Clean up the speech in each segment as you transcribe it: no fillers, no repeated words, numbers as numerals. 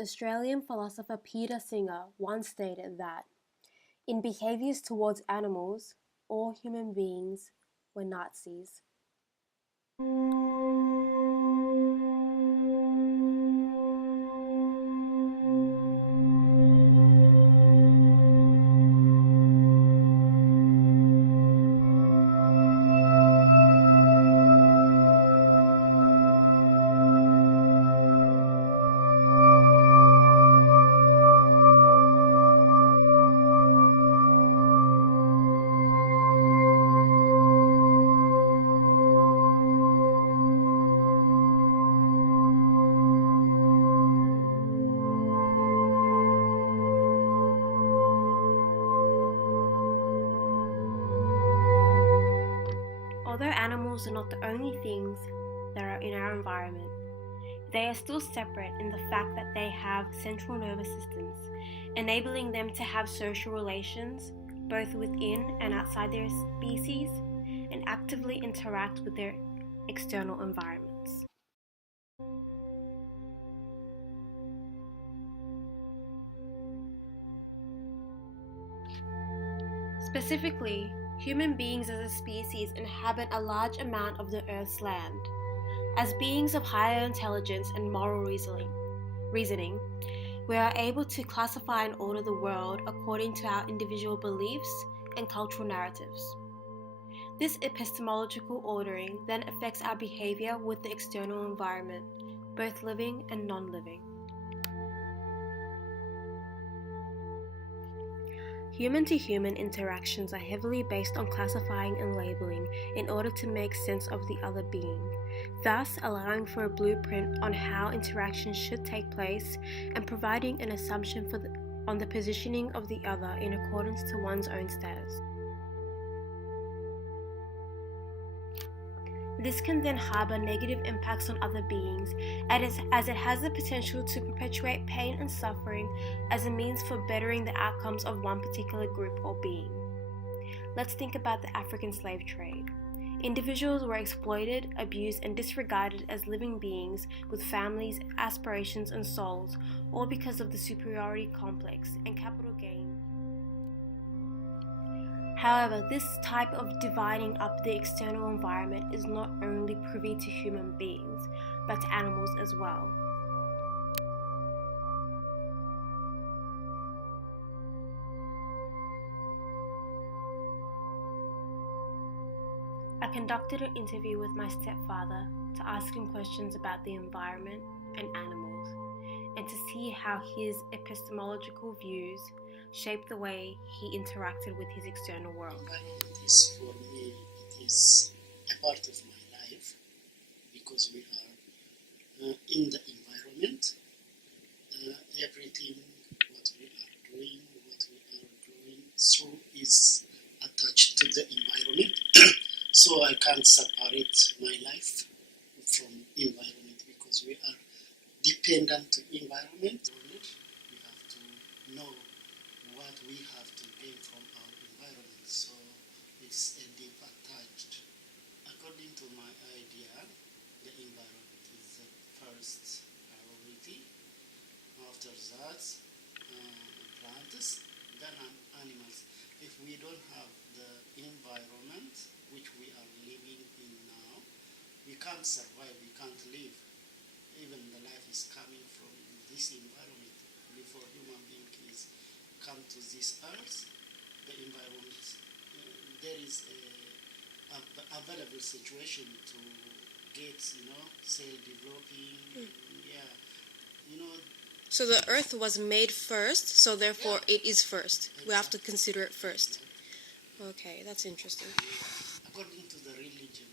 Australian philosopher Peter Singer once stated that, in behaviors towards animals, all human beings were Nazis. Although animals are not the only things that are in our environment, they are still separate in the fact that they have central nervous systems, enabling them to have social relations both within and outside their species and actively interact with their external environments. Specifically, human beings as a species inhabit a large amount of the Earth's land. As beings of higher intelligence and moral reasoning, we are able to classify and order the world according to our individual beliefs and cultural narratives. This epistemological ordering then affects our behavior with the external environment, both living and non-living. Human-to-human interactions are heavily based on classifying and labeling in order to make sense of the other being, thus allowing for a blueprint on how interactions should take place and providing an assumption on the positioning of the other in accordance to one's own status. This can then harbor negative impacts on other beings, as it has the potential to perpetuate pain and suffering as a means for bettering the outcomes of one particular group or being. Let's think about the African slave trade. Individuals were exploited, abused, and disregarded as living beings with families, aspirations, and souls, all because of the superiority complex and capital gain. However, this type of dividing up the external environment is not only privy to human beings, but to animals as well. I conducted an interview with my stepfather to ask him questions about the environment and animals, and to see how his epistemological views shaped the way he interacted with his external world. Environment is, for me, it is a part of my life, because we are in the environment. Everything, what we are doing, what we are going through is attached to the environment. So I can't separate my life from environment, because we are dependent to environment. We have to know what we have to gain from our environment, so it's a deep attached. According to my idea, the environment is the first priority. After that, plants, then animals. If we don't have the environment which we are living in now, we can't survive, we can't live. Even the life is coming from this environment. Before human beings come to this earth, the environment, there is a available situation to get, cell developing, So the earth was made first, so therefore Yeah. it is first. We have to consider it first. Okay, that's interesting. according to the religion.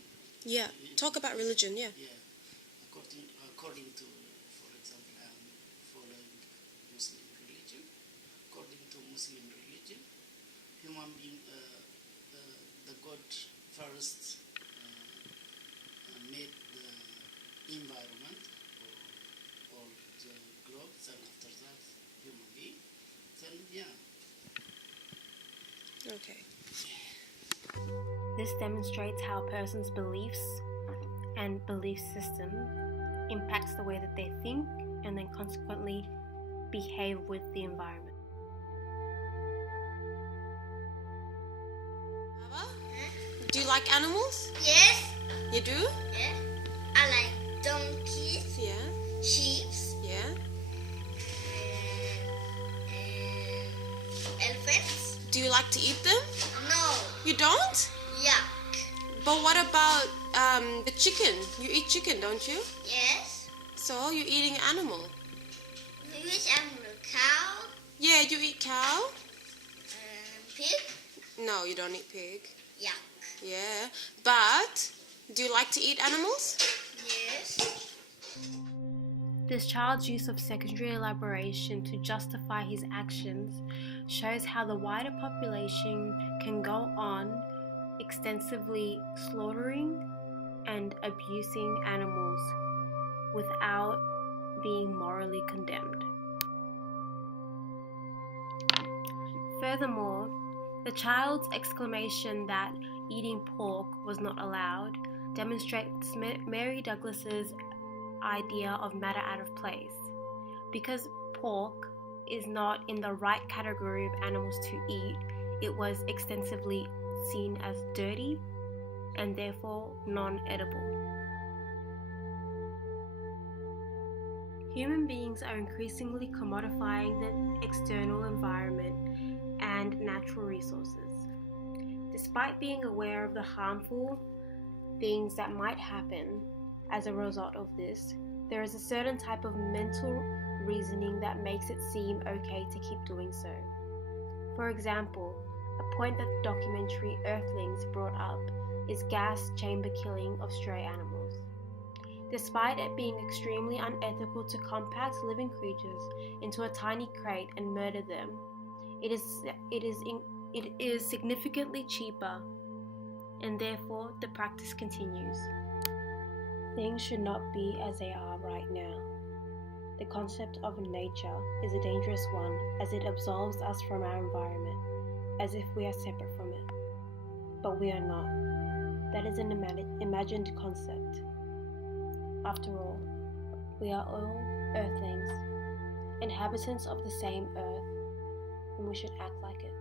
Yeah, talk about religion, yeah. Yeah, according to, for example, I'm following Muslim religion. According to Muslim religion, human being, the God first made the environment or the globe, and after that, human being. Then, yeah. Okay. This demonstrates how a person's beliefs and belief system impacts the way that they think and then consequently behave with the environment. Do you like animals? Yes. You do? Yes. I like donkeys. Yeah. Sheep. Yeah. And elephants. Do you like to eat them? No. You don't? Yuck. But what about the chicken? You eat chicken, don't you? Yes. So you're eating animal. Which animal? Cow? Yeah, you eat cow? Pig? No, you don't eat pig. Yuck. Yeah. But do you like to eat animals? Yes. This child's use of secondary elaboration to justify his actions shows how the wider population can go on extensively slaughtering and abusing animals without being morally condemned. Furthermore, the child's exclamation that eating pork was not allowed demonstrates Mary Douglas's idea of matter out of place. Because pork is not in the right category of animals to eat, it was extensively seen as dirty and therefore non-edible. Human beings are increasingly commodifying the external environment and natural resources. Despite being aware of the harmful things that might happen as a result of this, there is a certain type of mental reasoning that makes it seem okay to keep doing so. For example, a point that the documentary Earthlings brought up is gas chamber killing of stray animals. Despite it being extremely unethical to compact living creatures into a tiny crate and murder them, it is significantly cheaper, and therefore the practice continues. Things should not be as they are right now. The concept of nature is a dangerous one as it absolves us from our environment, as if we are separate from it. But we are not. That is an imagined concept. After all, we are all earthlings, inhabitants of the same earth, and we should act like it.